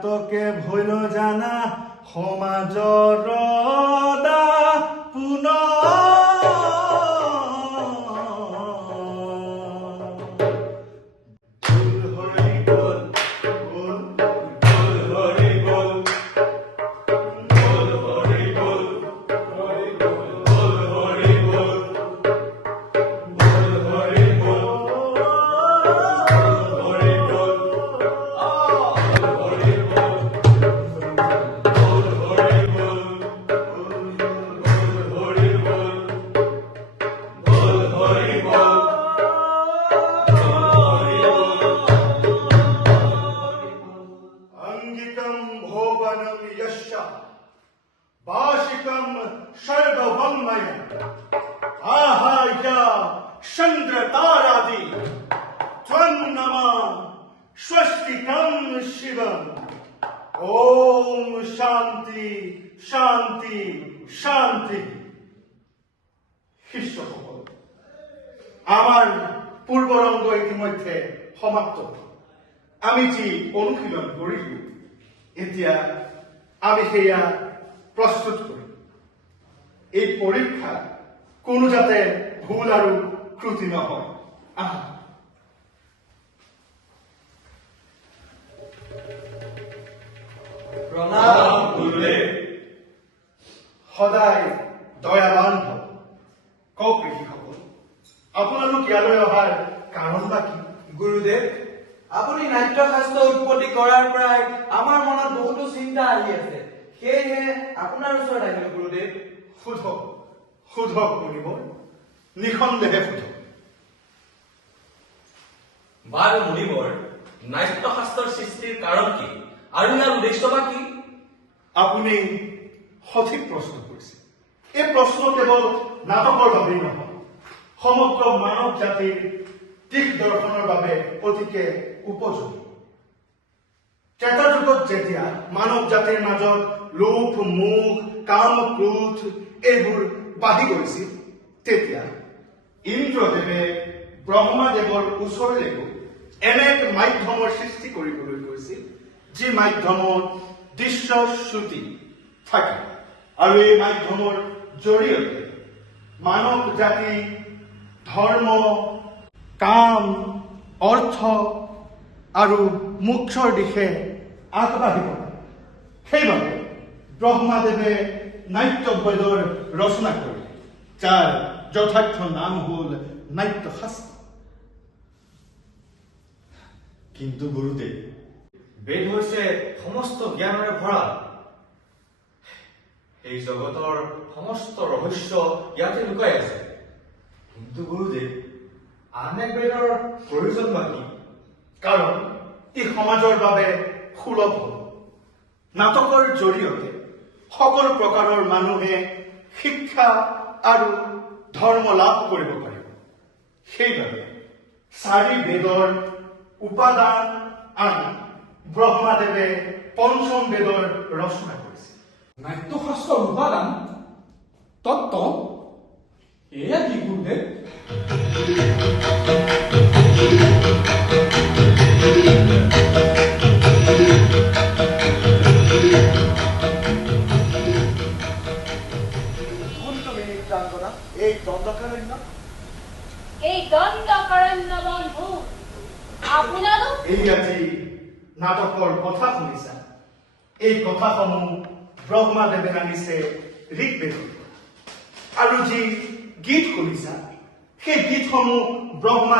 নাটকে ভৈল জানা সমাজৰ ৰদা वार्षिकम सर्ववन्मय आहार्य चंद्र तारादि त्वन्नमा स्वस्तिकम शिवम ओम शांति शांति शांति শিষ্যসকল আমার পূর্বরঙ্গ ইতিমধ্যে সমাপ্ত আমি যি অনুশীলন কৰিলো এতিয়া আমি সেয়া প্রস্তুত করি এই পরীক্ষা কোনো যাতে ভুল আর ত্রুটি নহয় প্রণাম গুরুদেব সদায় দয়াবান হব কক ঋষিসকল আপোনালোক ইয়ালৈ অহাৰ কাৰণ বা কি গুৰুদেব আপুনি নাট্যশাস্ত্ৰ উৎপত্তি কৰাৰ পৰাই আমাৰ মনত বহুতো চিন্তা আহি আছে সেয়ে আপোনাৰ ওচৰত আহিলো গুৰুদেৱ সোধক সোধক মুনিবৰ নিঃসন্দেহে সোধক বাৰু মুনিবৰ নাট্যশাস্ত্ৰৰ সৃষ্টিৰ কাৰণ কি আৰু ইয়াৰ উদ্দেশ্য বা কি আপুনি সঠিক প্ৰশ্ন কৰিছে এই প্ৰশ্ন কেৱল নাটকৰ বাবেই নহয় সমগ্ৰ মানৱ জাতিৰ দিশ দৰ্শনৰ বাবে অতিকে উপযোগী ত্ৰেতা যুগত যেতিয়া মানৱ জাতিৰ মাজত লোভ মোহ কাম ক্ৰোধ এইবোৰ বাঢ়ি গৈছিল তেতিয়া ইন্দ্ৰদেৱে ব্ৰহ্মাদেৱৰ ওচৰলৈ গৈ এনে এক মাধ্যমৰ সৃষ্টি কৰিবলৈ কৈছিল যি মাধ্যমত দৃশ্যশ্ৰুতি থাকে আৰু এই মাধ্যমৰ জৰিয়তে মানৱ জাতি ধৰ্ম কাম অৰ্থ আৰু মোক্ষৰ দিশে আগবাঢ়িব সেইবাবে ব্ৰহ্মাদেৱে নাট্যবেদৰ ৰচনা কৰিলে যাৰ যথাৰ্থ নাম হ'ল নাট্যশাস্ত্ৰ কিন্তু গুৰুদেৱ বেদ হৈছে সমস্ত জ্ঞানৰে ভৰা এই জগতৰ সমস্ত ৰহস্য ইয়াতে লুকাই আছে কিন্তু গুৰুদেৱ আন এক বেদৰ প্ৰয়োজন বা কি কাৰণ ই সমাজৰ বাবে সুলভ হ'ব নাটকৰ জৰিয়তে সকলো প্ৰকাৰৰ মানুহে শিক্ষা আৰু ধৰ্ম লাভ কৰিব পাৰিব সেইবাবে চাৰি বেদৰ উপাদান আনি ব্ৰহ্মাদেৱে পঞ্চম বেদৰ ৰচনা কৰিছিল নাট্যশাস্ত্ৰৰ উপাদান তত্ত্ব এয়া কি গুৰুদেৱ এই দণ্ডকাৰণ্য বন্ধু আপোনালোক এই আজি নাটকৰ কথা শুনিছা এই কথাসমূহ ব্ৰহ্মাদেৱে আনিছে ঋগ্বেদৰ আৰু যি গীত শুনিছা সেই গীতসমূহ ব্ৰহ্মা